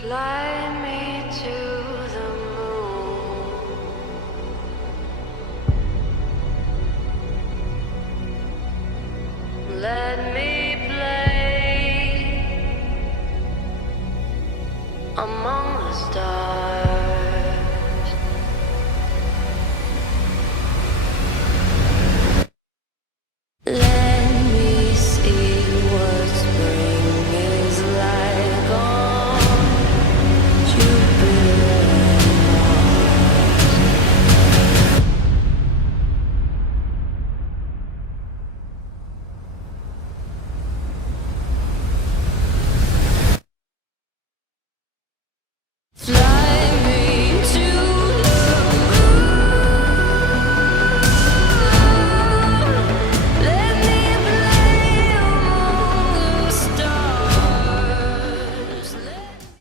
Fly me to the moon. Let me play among the stars. Let me see what spring is like on Jupiter and Mars. Fly